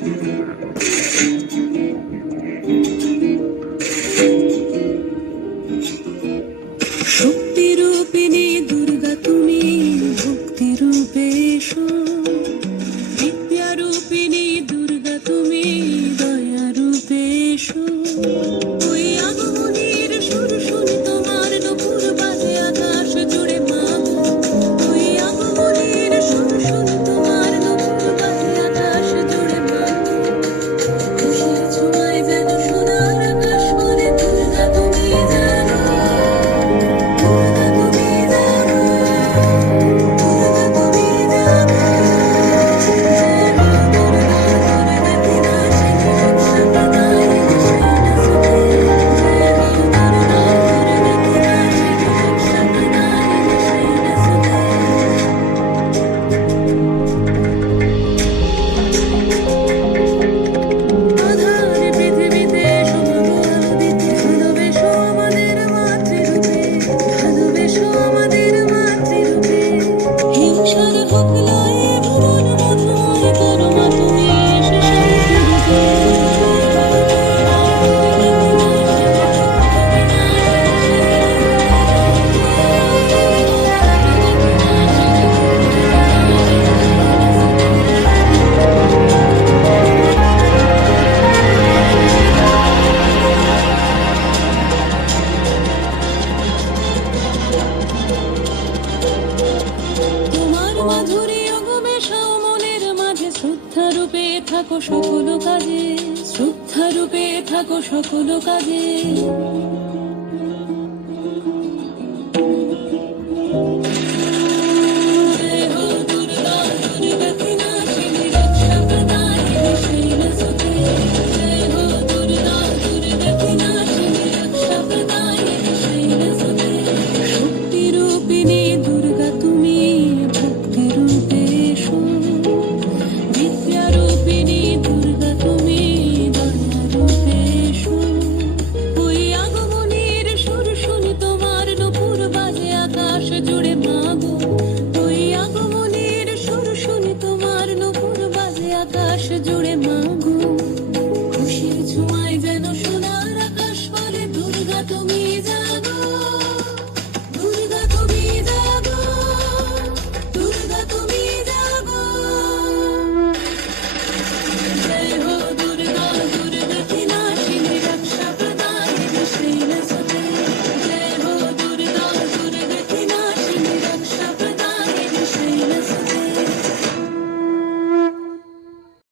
শক্তি রূপিণী দুর্গা তুমি ভক্তি রূপে এসো। বিদ্যা রূপিণী দুর্গা তুমি দয়া রূপে এসো। থাকো সকল কাজে শ্রদ্ধা রূপে থাকো সকল কাজে।